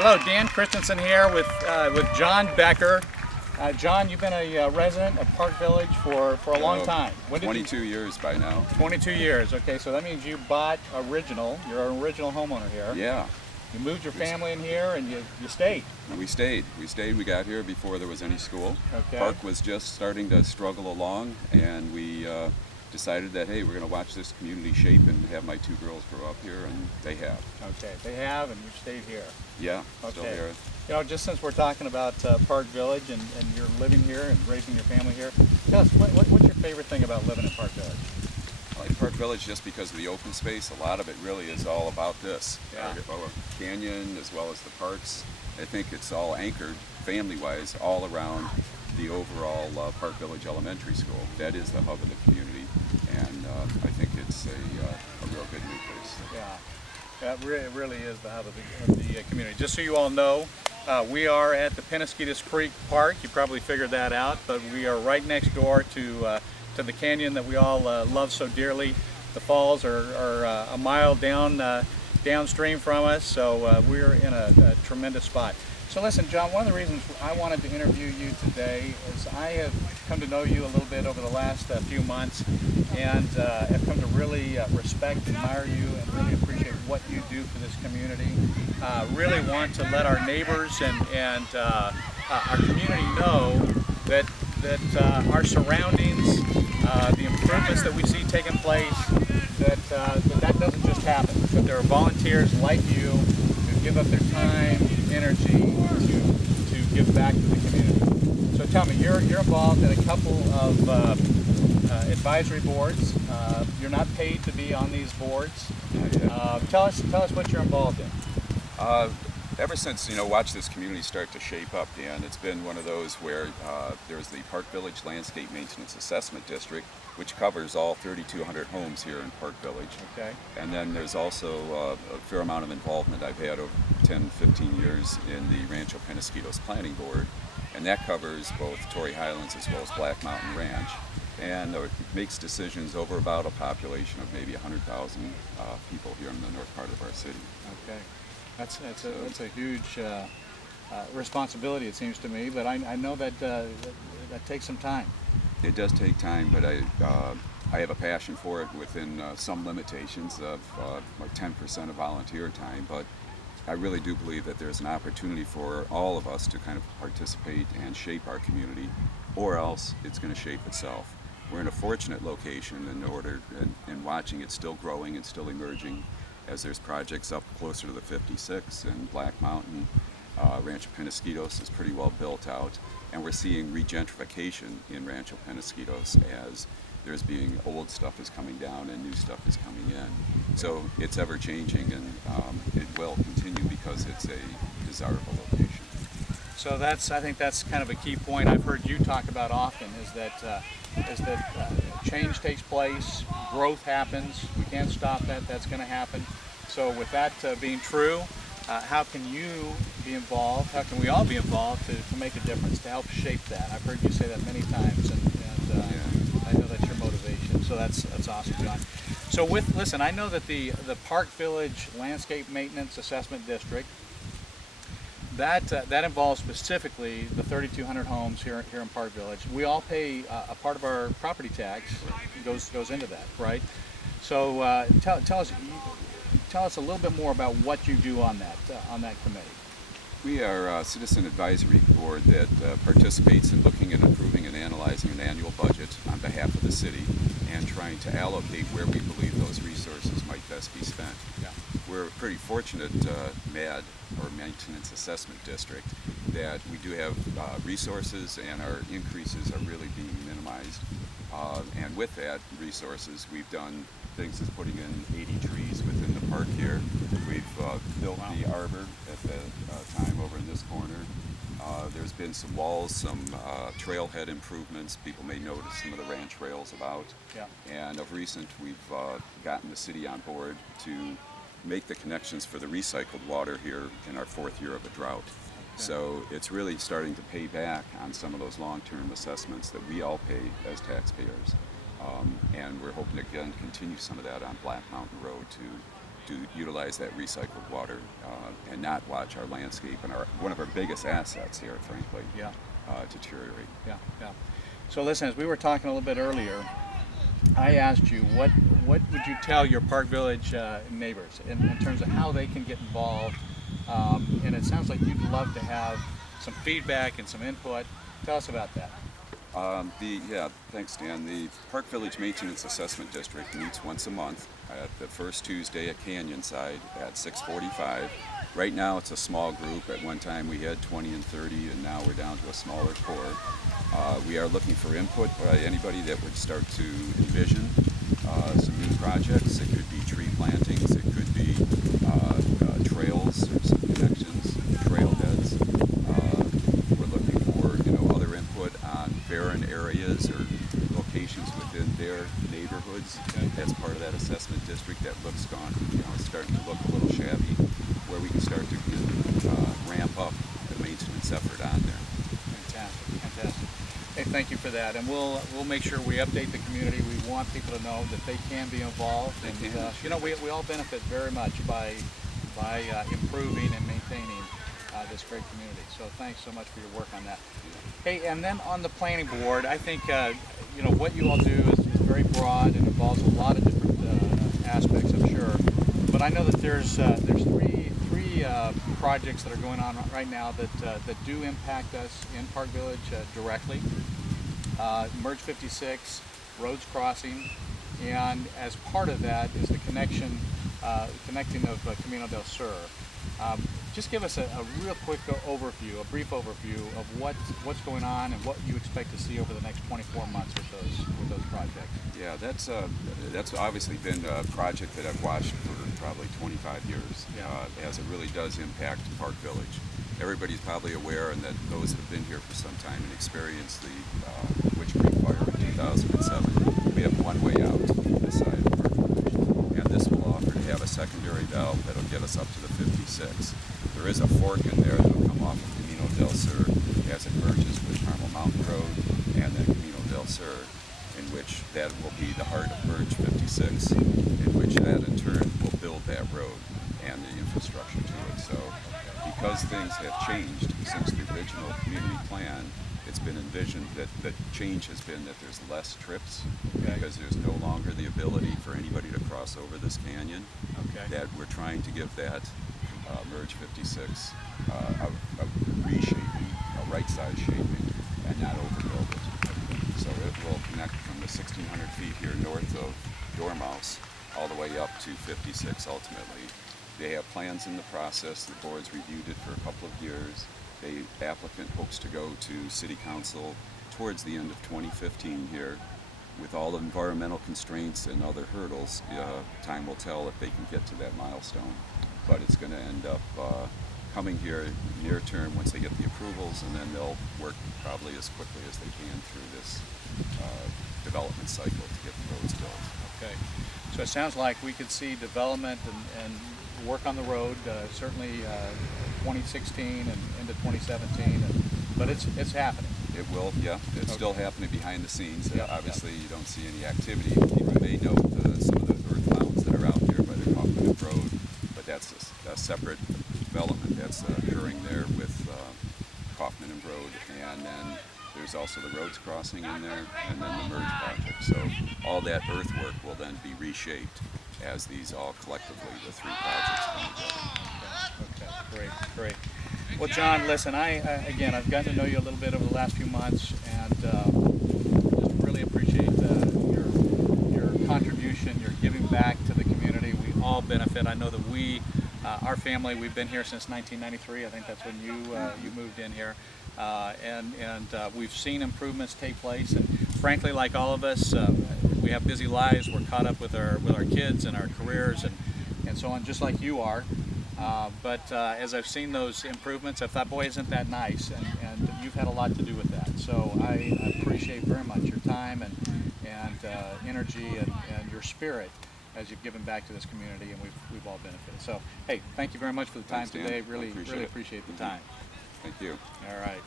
Hello, Dan Christensen here with Jon Becker. Jon, you've been a resident of Park Village for a long time. When 22 years by now. 22 years. Okay, so that means you bought original. You're an original homeowner here. Yeah. You moved your family in here and you stayed. And we stayed. We got here before there was any school. Okay. Park was just starting to struggle along, and we decided that, hey, we're going to watch this community shape and have my two girls grow up here, and they have. Okay, they have, and you've stayed here. Yeah, okay. Still here. You know, just since we're talking about Park Village and you're living here and raising your family here, tell us, what's your favorite thing about living in Park Village? I like Park Village just because of the open space. A lot of it really is all about this. Yeah. Our canyon as well as the parks. I think it's all anchored, family-wise, all around the overall Park Village Elementary School. That is the hub of the community, and I think it's a real good nucleus. Yeah, that really is the hub of the community. Just so you all know, we are at the Penasquitos Creek Park. You probably figured that out, but we are right next door to the canyon that we all love so dearly. The falls are a mile downstream from us, so we're in a tremendous spot. So listen, Jon, one of the reasons I wanted to interview you today is I have come to know you a little bit over the last few months, and have come to really respect, admire you, and really appreciate what you do for this community. Really want to let our neighbors and our community know that our surroundings, the improvements that we see taking place, that doesn't just happen. That there are volunteers like you who give up their time, energy to give back to the community. So tell me, you're involved in a couple of advisory boards. You're not paid to be on these boards. Tell us what you're involved in. Ever since, watch this community start to shape up, Dan, it's been one of those where there's the Park Village Landscape Maintenance Assessment District, which covers all 3,200 homes here in Park Village. Okay. And then there's also a fair amount of involvement I've had over 10, 15 years in the Rancho Penasquitos Planning Board, and that covers both Torrey Highlands as well as Black Mountain Ranch, and it makes decisions over about a population of maybe 100,000 people here in the north part of our city. Okay. That's a huge responsibility, it seems to me, but I know that that takes some time. It does take time, but I have a passion for it within some limitations of like 10% of volunteer time, but I really do believe that there's an opportunity for all of us to kind of participate and shape our community, or else it's going to shape itself. We're in a fortunate location in watching it still growing and still emerging, as there's projects up closer to the 56 and Black Mountain. Rancho Penasquitos is pretty well built out, and we're seeing regentrification in Rancho Penasquitos as there's being old stuff is coming down and new stuff is coming in. So it's ever changing, and it will continue because it's a desirable location. So I think that's kind of a key point I've heard you talk about often, is that change takes place, growth happens. We can't stop that. That's going to happen. So with that being true, how can you be involved? How can we all be involved to make a difference, to help shape that? I've heard you say that many times, and I know that's your motivation. So that's awesome, Jon. So listen, I know that the Park Village Landscape Maintenance Assessment District, that involves specifically the 3,200 homes here in Park Village. We all pay a part of our property tax goes into that, right? So tell us a little bit more about what you do on that committee. We are a citizen advisory board that participates in looking at improving and analyzing an annual budget on behalf of the city and trying to allocate where we believe those resources might best be spent. Yeah. We're a pretty fortunate MAD, or Maintenance Assessment District, that we do have resources, and our increases are really being minimized. And with that resources, we've done things as putting in 80 trees within the park here. We've built the arbor at the time over in this corner. There's been some walls, some trailhead improvements. People may notice some of the ranch rails about. Yeah. And of recent, we've gotten the city on board to make the connections for the recycled water here in our 4th year of a drought. Okay. So it's really starting to pay back on some of those long-term assessments that we all pay as taxpayers. And we're hoping to again continue some of that on Black Mountain Road to utilize that recycled water and not watch our landscape and one of our biggest assets here, frankly, Yeah. deteriorate. Yeah, yeah. So listen, as we were talking a little bit earlier, I asked you what would you tell your Park Village neighbors in terms of how they can get involved, and it sounds like you'd love to have some feedback and some input. Tell us about that. Thanks, Dan. The Park Village Maintenance Assessment District meets once a month at the first Tuesday at Canyonside at 6:45. Right now it's a small group. At one time we had 20 and 30, and now we're down to a smaller core. We are looking for input by anybody that would start to envision some new projects. It could be tree plantings, it could be trails or some connections, trailheads. We're looking for other input on barren areas or locations within their neighborhoods. That's part of that assessment district that looks gone. It's starting to look a little shabby, where we can start to ramp up the maintenance effort on there. Fantastic, fantastic. Hey, thank you for that, and we'll make sure we update the community. We want people to know that they can be involved, and we all benefit very much by improving and maintaining this great community. So thanks so much for your work on that. Hey, and then on the planning board, I think what you all do is very broad and involves a lot of different aspects, I'm sure. But I know that there's three projects that are going on right now that do impact us in Park Village directly. Merge 56, Rhodes Crossing, and as part of that is the connecting of Camino del Sur. Just give us a real quick overview, a brief overview of what's going on and what you expect to see over the next 24 months with those projects. Yeah, that's obviously been a project that I've watched for probably 25 years, as it really does impact Park Village. Everybody's probably aware, and that those that have been here for some time and experienced the Witch Creek fire in 2007, we have one way out this side of Park Village, and this will offer to have a secondary valve that'll get us up to the 56. There is a fork in there that'll come off of Camino del Sur as it merges with Carmel Mountain Road and then Camino del Sur, in which that will be the heart of Merge 56, in which that in turn will build that road and the infrastructure to it. So because things have changed since the original community plan, it's been envisioned that the change has been that there's less trips, because there's no longer the ability for anybody to cross over this canyon. That we're trying to give that Merge 56 a reshaping, a right side shaping, and not overbuild it. So it will connect from the 1,600 feet here north of Dormouse all the way up to 56 ultimately. They have plans in the process. The board's reviewed it for a couple of years. The applicant hopes to go to City Council towards the end of 2015 here. With all the environmental constraints and other hurdles, time will tell if they can get to that milestone. But it's going to end up coming here near term once they get the approvals, and then they'll work probably as quickly as they can through this development cycle to get the roads built. Okay, so it sounds like we could see development and work on the road certainly 2016 and into 2017, but it's happening. It will, yeah. It's still happening behind the scenes. Obviously, you don't see any activity. You may note some of the earth mounds that are out there by the Kaufman Road, but that's a separate development that's occurring there with Kaufman and Road, and then there's also the Rhodes Crossing in there, and then the Merge project. So all that earthwork will then be reshaped as these all collectively, the three projects come together. Okay, great. Well, Jon, listen, I've gotten to know you a little bit over the last few months, and just really appreciate your contribution, your giving back to the community. We all benefit. I know that our family, we've been here since 1993. I think that's when you moved in here, and we've seen improvements take place. And frankly, like all of us, we have busy lives. We're caught up with our kids and our careers and so on, just like you are. But as I've seen those improvements, I've thought, boy, isn't that nice? And you've had a lot to do with that. So I appreciate very much your time and energy and your spirit as you've given back to this community, and we've all benefited. So, hey, thank you very much for the time today. Really appreciate the time. Thank you. All right.